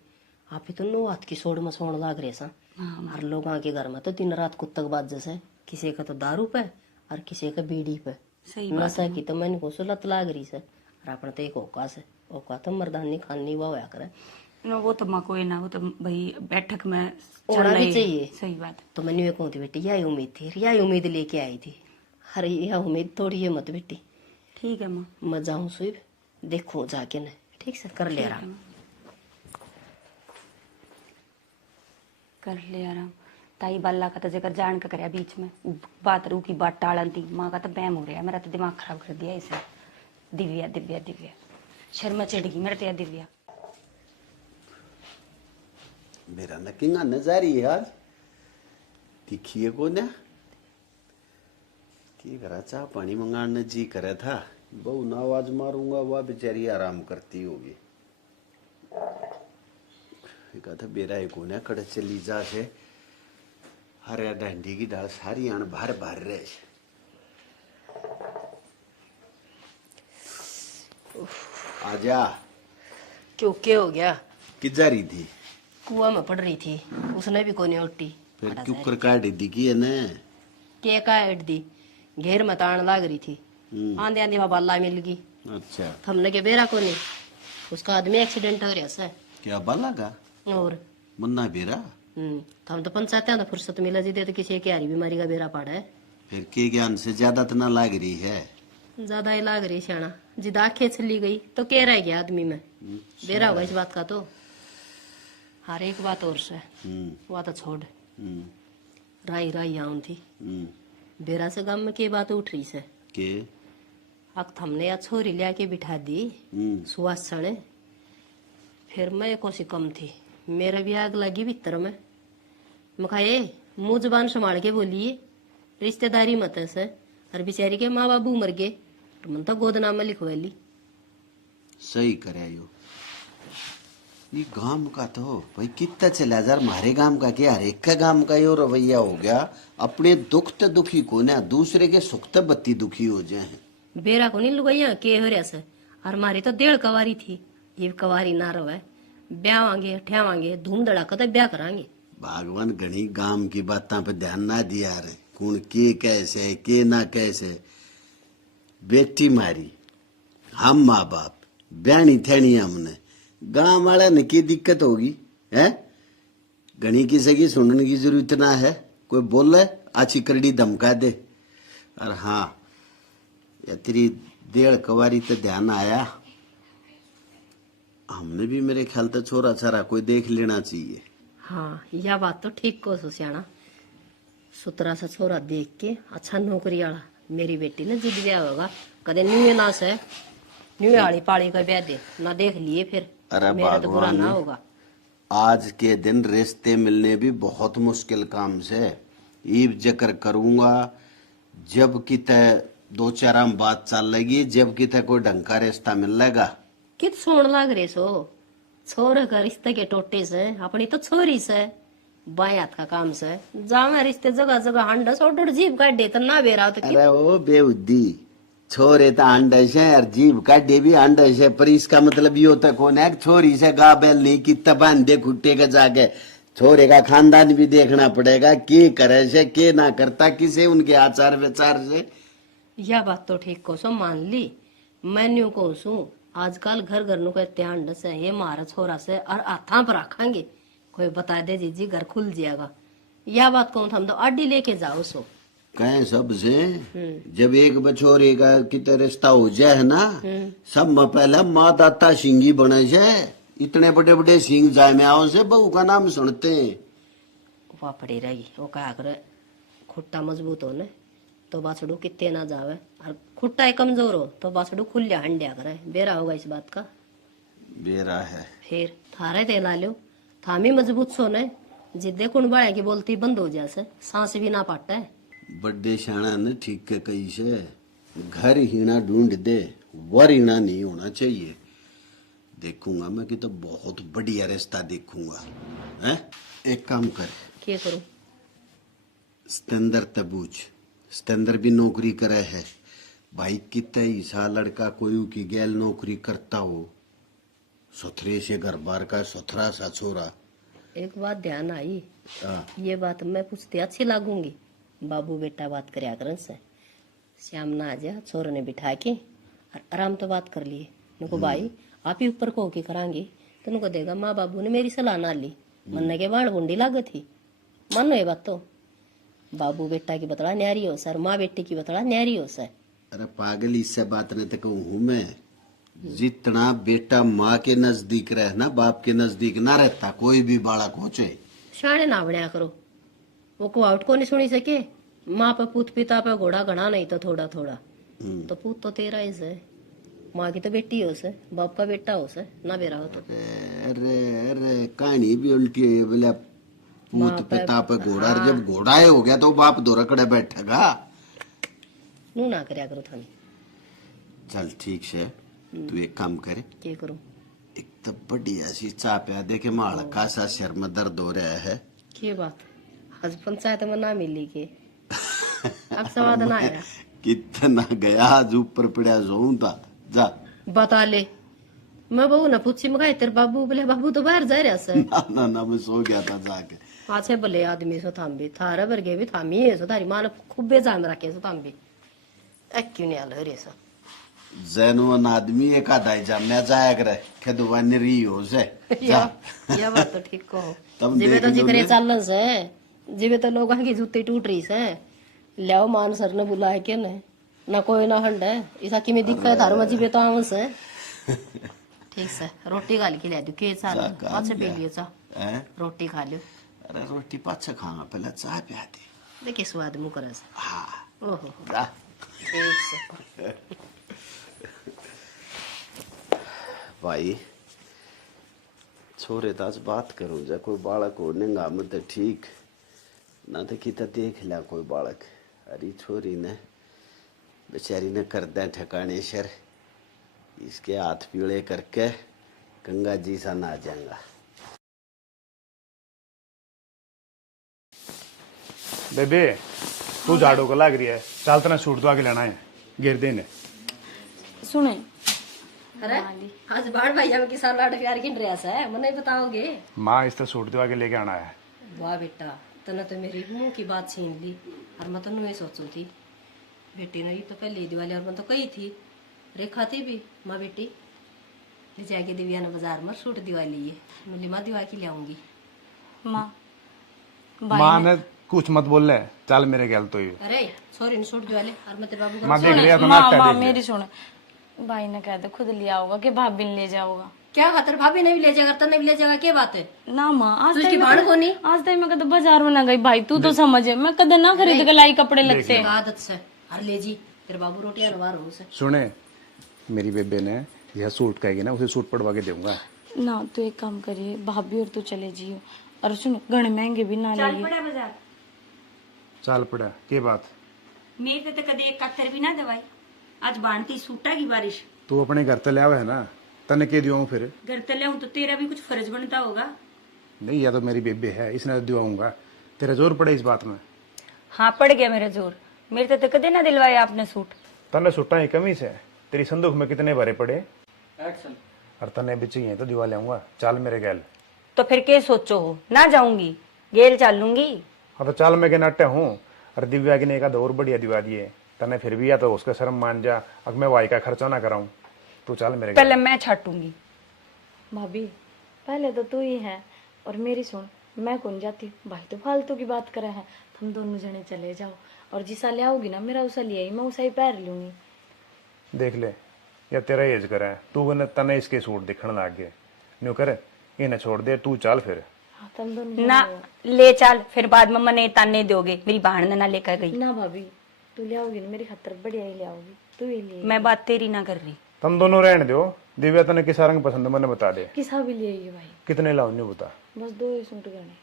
आप ही तो नो हाथ की सोड़ में सोड़ लाग रहे सा। हर लोगों के घर में तो दिन रात कुत्तक बाज जैसे, किसी का तो दारू पे और किसी का बीड़ी पे, सही नशा की तो मैंने को लत लाग रही से। और अपना तो एक औकात है, औकात तो मर्दानी खानी हुआ होया करे। वो तो माँ कोई ना, वो तो भाई बैठक में होना भी चाहिए। सही बात। तो मैंने ये कहती बेटी यही उम्मीद थी, यही उम्मीद लेके आई थी। अरे यह उम्मीद थोड़ी है मत बेटी। ठीक है माँ। मैं जाऊँ सुबह देखो जाके न, ठीक से कर ले आराम। कर ले आराम। ताई बाला का तो जगह जान का करे बीच में बात रू की बात टालन थी, माँ का तो बैम हो रहा है, मेरा तो दिमाग खराब कर दिया इसे। दिव्या दिव्या दिव्या शर्मा चढ़ गई मेरा तो दिव्या। मेरा नकिंगा नजारी है आज, दिखिए को ना की करा, चाह पानी मंगाने जी करे था, बहु ना आवाज मारूंगा वह बेचारी आराम करती होगी। कहा था बेरा एक होने कड़े चली जा से, हरे डंडी की दाल सारी आन बाहर बाहर रहे। आजा। क्यों क्या हो गया? कि जा रही थी? कुआं में पड़ रही थी, उसने भी कोनी उठी। फिर क्यों कर काट दी की है ने? के काट दी, घेर में तान लाग रही थी, आंधे आंधे में बाला मिल गई। अच्छा हमने के बेरा कोनी, उसका आदमी एक्सीडेंट हो रहा से। क्या बाला का? और मुन्ना बेरा? हम तो पंचायत में फुर्सत मिला जी दे तो किसी की हारी बीमारी का बेरा पड़ा है। फिर के ज्ञान से ज्यादा तो ना लाग रही है? ज्यादा ही लाग रही सियाना, जिद आंखें चली गई तो कह रह गया आदमी में, बेरा होगा इस बात का। तो हर एक बात और से वह तो छोड़, राई राई आऊं थी बेरा से गांव में के बात उठ रही से के अक हमने या छोरी लिया के बिठा दी सुहास सड़े। फिर मैं कोसी कम थी, मेरा भी आग लगी भीतर में। मैं कहा मुंह जबान संभाल के बोलिए, रिश्तेदारी मत से, और बेचारी के माँ बाबू मर गए, तो मन तो गोदनामा लिखवा ली। सही करे यो, ये गांव का तो भाई कितना चला यार, हमारे गांव का क्या, हर एक का गांव का यो रवैया हो गया। अपने दुख तो दुखी को ना, दूसरे के सुख तो बत्ती दुखी हो जाए। बेरा को नहीं लुगाइया के हो रहा से, और हमारी तो 1.5 कवारी थी, ये कवारी ना रहे, ब्यावांगे ठेवांगे धूम धड़ाका तो ब्याह करांगे। भगवान घनी गांव की बातों पे ध्यान ना दिया रे, कौन के कैसे के ना कैसे, बेटी मारी हम माँ बाप ब्यानी थैनी हमने, गांव वाला ने की दिक्कत होगी है। घनी किसी की सुनने की जरूरत ना है, कोई बोले आची करड़ी धमका दे। और हाँ या तेरी 1.5 कवारी तो ध्यान आया, हमने भी मेरे ख्याल तो छोरा छारा कोई देख लेना चाहिए। हाँ यह बात तो ठीक को सुसियाना, सुतरा सा छोरा देख के अच्छा नौकरी वाला मेरी बेटी ने जिद गया होगा, कदे न्यूए ना से न्यूए आली पाली का ब्याह दे ना देख लिए फिर अरे मेरा तो बुरा भगवान, ना होगा। आज के दिन रिश्ते मिलने भी बहुत मुश्किल काम से, ईब जकर करूंगा जब किते 2-4 आम बात चल लगी, जब किते कोई ढंग का रिश्ता मिल लेगा। कित सोन लाग रे सो, छोरे का रिश्ते के टोटे से, अपनी तो छोरी से बाएं हाथ का काम से, जावे रिश्ते जगह जगह हंडस और जीव काट दे तो ना बेरा तो अरे ओ बेउद्दी, छोरे तो अंडस है और जीव काटे भी अंडस है, पर इसका मतलब ये होता कौन है, छोरी से गा बैल नहीं कितना बांधे खुट्टे के जाके, छोरे का खानदान भी देखना पड़ेगा, के करे से के ना करता, किसे उनके आचार विचार से। यह बात तो ठीक को सो मान ली, मैं न्यू को सू आजकल घर घर नु कहते अंड से ये मारा छोरा से और हाथा पर रखेंगे, कोई बता दे जीजी घर खुल जाएगा। यह बात कौन हम तो आडी लेके जाओ सो कहे सब से, जब एक बछोरे का किते रिश्ता हो जाए ना, सब में पहले माँ दाता सिंगी बने से, इतने बड़े बड़े सिंह जाए में आओ से बहू का नाम सुनते हैं। वह पड़ी रही वो कहा करे खुट्टा मजबूत हो ने तो बाछड़ू कितने ना जावे, और खुट्टा कमजोर हो तो बाछड़ू खुलिया हंडिया करे, बेरा होगा इस बात का। बेरा है फिर थारे ते ला लो, थामी मजबूत सो ने, जिद्दे कुण बाया की बोलती बंद हो जाए, सांस भी ना पाटा है। बड्डे शाना ने ठीक के कही से, घर हीना ढूंढ दे, वर हीना नहीं होना चाहिए। देखूंगा मैं कि तो बहुत बढ़िया रिश्ता देखूंगा है। एक काम कर, क्या करूं? स्तेंदर तबूज, स्तेंदर भी नौकरी करे है भाई, कितना ईसा लड़का कोई की गैल नौकरी करता हो, सुथरे से घर बार का सुथरा सा छोरा। एक बात ध्यान आई, ये बात मैं पूछती अच्छी लागूंगी, बाबू बेटा बात करे करन से, श्याम ना आ जा छोरे ने बिठा के और आराम तो बात कर लिए, नुको भाई आप ही ऊपर को के करांगे, तो नुको देगा माँ बाबू ने मेरी सलाह ना ली, मन के बाढ़ बुंडी लागत थी, मानो ये बात तो बाबू बेटा की बतला न्यारी हो सर, माँ बेटी की बतला न्यारी हो सर। अरे पागल, इससे बात नहीं तो कहूँ हूँ मैं, जितना बेटा माँ के नजदीक रहे ना, बाप के नजदीक ना रहता कोई भी बालक हो चाहे। शाणे ना बनया करो, वो को आउट को नहीं सुनी सके, माँ पे पूत पिता पे घोड़ा घना नहीं तो थोड़ा थोड़ा, तो पूत तो तेरा ही से, माँ की तो बेटी हो से, बाप का बेटा हो से, ना बेरा हो तो। अरे अरे कहानी भी उल्टी है, बोले पूत पिता पे घोड़ा, जब घोड़ा हो गया तो बाप दो रकड़े बैठेगा। नू ना करया करो थाने। चल ठीक से, तू एक काम करे, क्या करूं? एक तो बढ़िया सी चाय पिया दे के माल का सा सिर में दर्द हो रहा है। क्या बात, आज पंचायत में ना मिली के अब स्वाद ना आया, कितना गया आज ऊपर पड़ा सोऊं था, जा बता ले। मैं बहू ना पूछी मगाई तेरे बाबू, बोले बाबू तो बाहर जा रहा से। ना मैं सो गया था जाके। पाछे भले आदमी सो थाम भी, थारे वर्गे भी थामी है सो, तारी माँ ने खूब बेजान रखे सो थाम भी, क्यों नहीं आल रे सो जैनवन आदमी एक आधा ही जामने जाया करे, खेदुआ निरी हो से। यह बात तो ठीक को, तब जिबे तो देख लो जिक्रे ने। चलन से, जिबे तो लोगों की जूती टूट रही से, लियाओ मान सर ने बुलाए के ने, ना कोई ना हंड है, इसा की में दिक्कत है थारो में, जिबे तो आवन से। ठीक से रोटी गाल के ले दू के चाल, पाछे पे लियो चा रोटी खा लियो। अरे रोटी पाछे खाऊंगा, पहले चाय पिया दे। देखिए स्वाद मुँह करे से। हाँ ओहो जा। ठीक से। भाई छोरे तो आज बात करो, जा कोई बालक हो नेगा मत ठीक ना, तो किता देख लिया कोई बालक। अरे छोरी ने बेचारी ने कर दे ठिकाने शर, इसके हाथ पीले करके गंगा जी सा ना जाऊंगा। बेबे तू झाड़ू को लाग रही है, चल तना सूट तो आगे लेना है, गिर देने। सुने अरे आज बाढ़ भैया में किसान लाड प्यार की ड्रेस है, मने बताओगे? माँ इस तरह सूट तो आगे लेके आना है। वाह बेटा, तने तो मेरी मुंह की बात छीन ली। और मैं तो ये सोचू थी बेटी ने, ये तो पहले दिवाली और मैं तो कही थी रेखा थी भी माँ बेटी ले जाके दिव्या ने बाजार में सूट दिवाली है, मिली माँ दिवा की ले आऊंगी। माँ माँ ने कुछ मत बोल ले, चल मेरे गैल तो ये। अरे सॉरी सूट दिवाले और मैं तेरे बाबू माँ का देख लिया तो माँ नाटक माँ देख ले। मेरी सुन, भाई ने कहते खुद लिया होगा कि भाभी ने ले जाओगा। क्या खातर भाभी ने भी ले जाएगा, तने भी ले जाएगा, क्या बात है? ना माँ आज तू तक इसकी भाड़ को नहीं आज तक मैं कदे बाजार में ना गई भाई, तू तो समझे, मैं कदे ना खरीद के लाई कपड़े लगते। आदत से हर ले जी तेरे बाबू रोटियां नवा रो से। सुने मेरी बेबे ने यह सूट कहेगी ना, उसे सूट पड़वा के दूंगा ना। तो एक काम करिए भाभी और तू चले जियो, और सुन गण महंगे भी ना चल लिए। पड़ा बाजार। चल पड़ा के बात। मेरे तो कदे एक कातर भी ना दवाई, आज बांधती सूटा की बारिश। तू अपने घर तले आवे है ना, तने के दियो फिर। घर तले हूं तो तेरा भी कुछ फर्ज बनता होगा। नहीं या तो मेरी बेबे है, इसने दिवाऊंगा, तेरा जोर पड़े इस बात में। हाँ पड़ गया मेरा जोर, मेरे तो कदे ना दिलवाया आपने सूट। तने सूटा ही कमी से, तेरी संदूक में कितने भरे पड़े और तने भी चाहिए तो दिवा लाऊंगा, चल मेरे गैल। तो फिर क्या सोचो हो, ना जाऊंगी गेल चाल लूंगी। हाँ तो चल मैं के नाट्य हूँ, और दिव्या की ने एक और बढ़िया दिवा दिए तने, फिर भी या तो उसका शर्म मान जा, अब मैं वाई का खर्चा ना कराऊं। तू चल मेरे पहले गैल। मैं छाटूंगी। भाभी पहले तो तू ही है, और मेरी सुन, मैं कौन जाती, भाई तो फालतू की बात करे है। तुम दोनों जने चले जाओ, और जिसा ले आओगी ना मेरा उसा ले आई, मैं उसा ही पैर लूंगी। देख ले या तेरा एज करे, तू ने तने इसके सूट दिखने लाग गए, न्यू करे इन्हें छोड़ दे, तू चल फिर। हाँ तुम दोनों ना ले चाल, फिर बाद में मने ताने दोगे, मेरी बहन ने ना लेकर गई। ना भाभी तू ले आओगी ना मेरी खातर बढ़िया ही ले आओगी, तू ही ले। मैं बात तेरी ना कर रही। तुम दोनों रहने दो, दिव्या तने किस रंग पसंद है मैंने बता दे। किसा भी ले आइए भाई, कितने लाऊं न्यू बता। बस 2 ही सूट करने।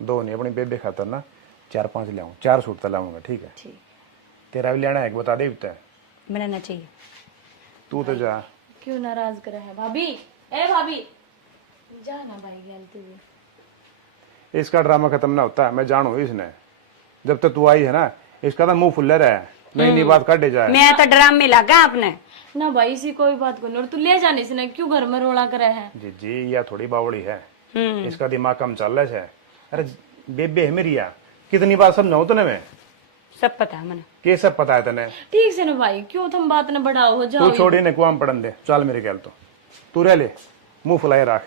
2 नहीं, अपनी बेबे खातर ना 4-5 लाऊं, 4 सूट तो लाऊंगा, ठीक है। ठीक, तेरा भी लेना है बता दे बता। मैंने ना चाहिए। तू तो जा। क्यों नाराज करे है भाभी? ए भाभी जा ना भाई गैल तू भी। इसका ड्रामा खत्म ना होता, मैं जानू इसने, जब तक तू आई है ना इसका तो मुंह फुल्ले रहा है, नई नई बात काटे जाए। मैं तो ड्राम में लगा आपने। ना भाई इसी कोई बात को नहीं, और तू ले जाने से ना क्यों घर में रोला करे है? जी जी या थोड़ी बावड़ी है, इसका दिमाग कम चल रहा है। अरे बेबे है मेरी या, कितनी बार समझाऊं तने मैं, सब पता है मैंने। के सब पता है तने। ठीक से ना भाई, क्यों तुम बात न बढ़ाओ, हो जाओ। तू छोड़ी ने कुआं पड़न दे, चल मेरे गैल तो, तू रह ले, मुंह फुलाए रख।